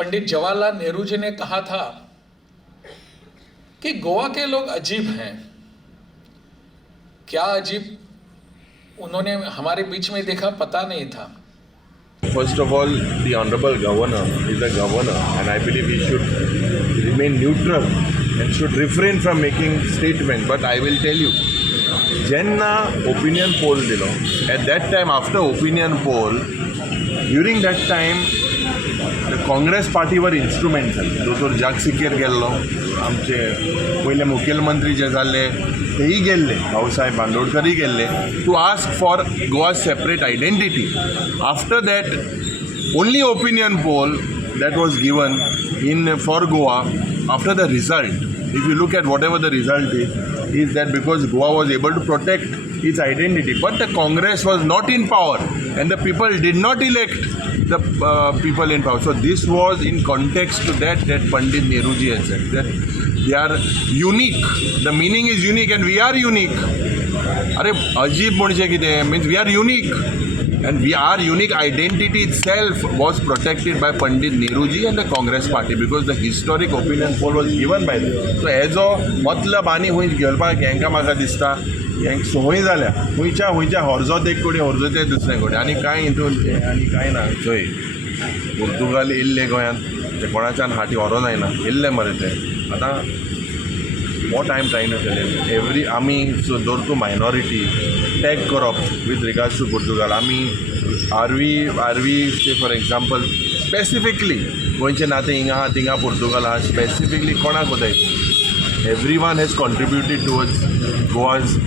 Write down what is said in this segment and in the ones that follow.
पंडित जवाहरलाल नेहरू जी ने कहा था कि गोवा के लोग अजीब हैं। क्या अजीब उन्होंने हमारे बीच में देखा पता नहीं था। First of all, the Honorable Governor is a governor, and I believe he should remain neutral and should refrain from making statements. But I will tell you, Jenna opinion poll dilo. At that time, after opinion poll, during that time, the Congress party were instrumental. Dr. Jagsikir गेल्लो, आमचे पहिले मुख्यमंत्री जे जाल्ले तेही गेल्ले, भाऊसाहेब बांदोडकरय गेल्ले to ask for Goa's separate identity. After that, only opinion poll that was given for Goa after the result. If you look at whatever the result is that because Goa was able to protect its identity, but the Congress was not in power and the people did not elect the people in power. So this was in context to that Pandit Nehruji had said that they are unique. The meaning is unique and we are unique. Are ajib म्हणजे कितें means we are unique. And our unique identity itself was protected by Pandit Nehruji and the Congress party because the historic opinion poll was given by them. So as a मतलब आनी हुई घेवपाक हेंका म्हाका दिसता हेंक संवय जाल्या हुंयच्या हॉर्जोत एक कोडे हॉर्जोते दुसरे कोडे आनी कांय हितून आनी कांय ना. चोय पुर्तुगाल येयल्ले गोंयांत ते कोणाच्यान हाटी व्हरों जायना येयल्ले मरे ते आतां what I am trying to tell you, every so those to minority tag corrupt with regards to Portugal. Are we say for example specifically goinche nate inga Portugal specifically kona kodai. Everyone has contributed towards Goa's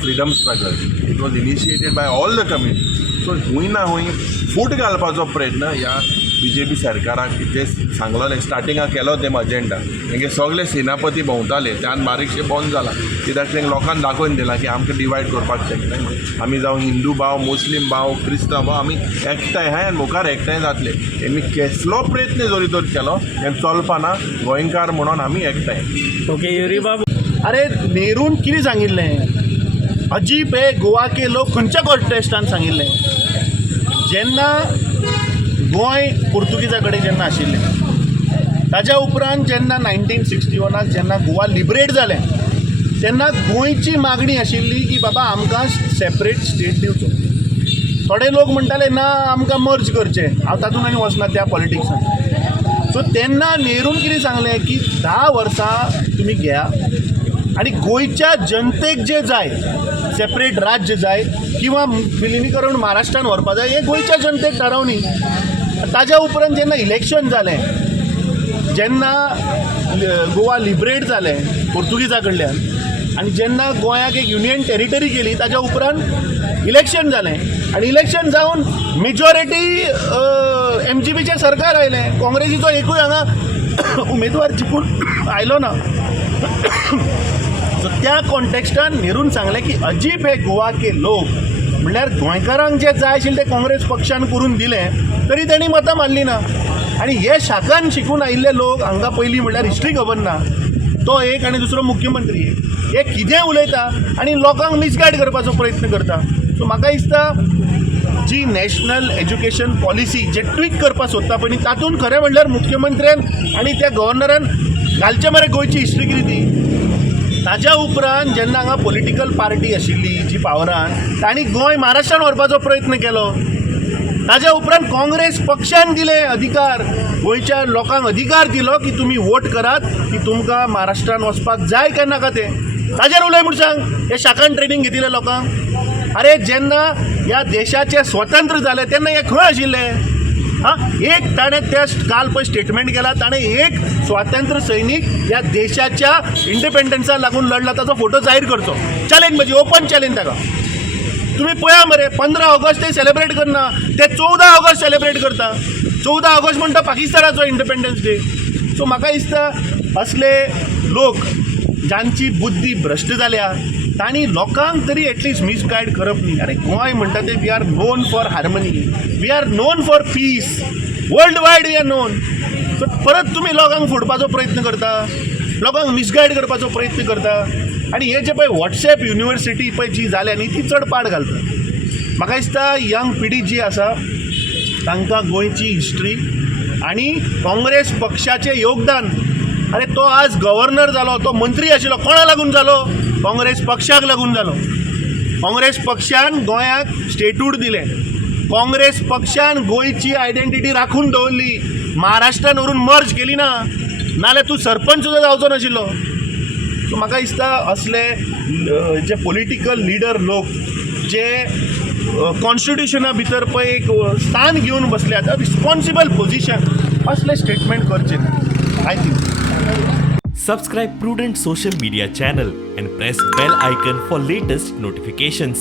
freedom struggle. It was initiated by all the community. So हुई ना हुई फूट घालपाचो प्रयत्न या BJP सरकाराक जे सांगलोलें स्टार्टिंगाक केलो तें अजेंडा तेंगे सगळे सेनापती भोंवताले त्यान बारीकशें बंद जाला कित्याक तेंक लोकांक दाखोवन दिलां की आमकां डिवायड करपाक शकनाय म्हणून आमी जावं हिंदू भाव मुस्लीम भाव क्रिस्तांव भाव आमी एकठांय आहाय आनी मुखार एकठांय जातले. तेमी कसलो प्रयत्न जरी तर केलो तें चलपाना गोंयकार म्हणून आमी एकठांय. ओके युरी बाबू, अरे नेरून कितें सांगिल्लें अजीब हे गोवा के लोक खंयच्या कॉन्टेस्टान सांगिल्लें जेन्ना गोंय पुर्तुगीजा कडेन जेन्ना आशिल्लें ताच्या उपरांत जेन्ना 1961 जेन्ना गोवा लिबरेट जालें तेन्ना गोंयची मागणी आशिल्ली की बाबा आमकां सेपरेट स्टेट दिवचो. थोडे लोक म्हणटाले ना आमकां मर्ज करचें. हांव तातूंत आनी वचना त्या पॉलिटिक्सान. सो तेन्ना नेरून कितें सांगलें की 10 वर्सां तुमी घेया आनी गोंयच्या जनतेक जे जाय सेपरेट राज्य जाय किंवा विलिनीकरण महाराष्ट्रान व्हरपा जाय हें गोंयच्या जनतेक थारावनी. ताज्या उपरांत जेन्ना इलेक्शन जालें जेन्ना गोवा लिबरेट जालें पोर्तुगीजा कडल्यान आनी जेन्ना गोंयाक एक युनियन टेरिटरी केली ताज्या उपरांत इलेक्शन जालें आनी इलेक्शन जावन मेजॉरिटी MGPचें सरकार आयलें. काँग्रेसीचो एकूय हांगा उमेदवार जिखून आयलो ना. सो त्या कॉन्टेक्स्टान नेरून सांगलें की अजीब हे गोवा के लोक म्हणल्यार गोंयकारांक जे जाय आशिल्लें तें काँग्रेस पक्षान करून दिलें तरी तेणी मतां मारलीं ना. आनी हे शाखान शिकून आयिल्ले लोक हांकां पयलीं म्हणल्यार हिस्ट्री खबर ना. तो एक आनी दुसरो मुख्यमंत्री हे कितें उलयता आनी लोकांक मिसगायड करपाचो प्रयत्न करता. सो म्हाका दिसता जी नॅशनल एज्युकेशन पॉलिसी जे ट्वीक करपाक सोदता पळय तातूंत खरें म्हणल्यार मुख्यमंत्र्यान आनी त्या गव्हर्नरान घालचे मरे गोंयची हिस्ट्री कितें ती. ताज्या उपरांत जेन्ना हांगा पॉलिटिकल पार्टी आशिल्ली जी पावरान तांणी गोंय महाराष्ट्रान व्हरपाचो प्रयत्न केलो. ताज्या उपरांत काँग्रेस पक्षान दिले अधिकार गोंयच्या लोकांक अधिकार दिलो की तुमी वोट करात की तुमकां महाराष्ट्रान वचपाक जाय काय नाका तें. ताजेर उलय म्हूण सांग हे शाखान ट्रेनिंग घेतिल्ले लोकांक. अरे जेन्ना ह्या देशाचें स्वतंत्र जालें तेन्ना हे खंय आशिल्लें. एक ताणें त्या काल पळय स्टेटमेंट केला ताणें एक स्वातंत्र्य सैनीक ह्या देशाच्या इंडिपेंडन्साक लागून लढला ताचो फोटो जाहीर करचो. चॅलेंज म्हणजे ओपन चॅलेंज ताका. तुम्ही पळया मरे 15 ऑगस्ट ते सेलिब्रेट करना ते 14 ऑगस्ट सेलिब्रेट करता. 14 ऑगस्ट म्हणटा पाकिस्तानाचो इंडिपेंडन्स डे. सो म्हाका दिसता असले लोक जांची बुद्धी भ्रश्ट जाल्या तांणी लोकांक तरी एटलिस्ट मिसगायड करप न्ही. अरे गोंय म्हणटा ते we are known for harmony, we are known for peace, world wide we are known. So परत तुमी लोकांक फोडपाचो प्रयत्न करता, लोकांक मिसगायड करपाचो प्रयत्न करता. आनी हे जे पळय व्हॉट्सएप युनिवर्सिटी पळय जी जाल्या न्ही ती चड पाड घालता. म्हाका दिसता यंग पिढी जी आसा तांकां गोंयची हिस्ट्री आणि काँग्रेस पक्षाचे योगदान, अरे तो आज गव्हर्नर जालो, तो मंत्री आशिल्लो, कोणा लागून जालो? काँग्रेस पक्षाक लागून जालो. काँग्रेस पक्षान गोंयाक स्टेट्यूट दिलें, काँग्रेस पक्षान गोंयची आयडेंटिटी राखून दवरली, महाराष्ट्रान व्हरून मर्ज केली ना, नाल्यार तूं सरपंच सुद्दां जावचो नाशिल्लो. सो म्हाका दिसता असले जे पॉलिटिकल लिडर लोक जे कॉन्स्टिट्युशना भितर पळय एक स्थान घेवन बसल्यात, रिस्पॉन्सिबल पोजिशन, असले स्टेटमेंट करचे ना. I think. Subscribe Prudent Social Media channel and press bell icon for latest notifications.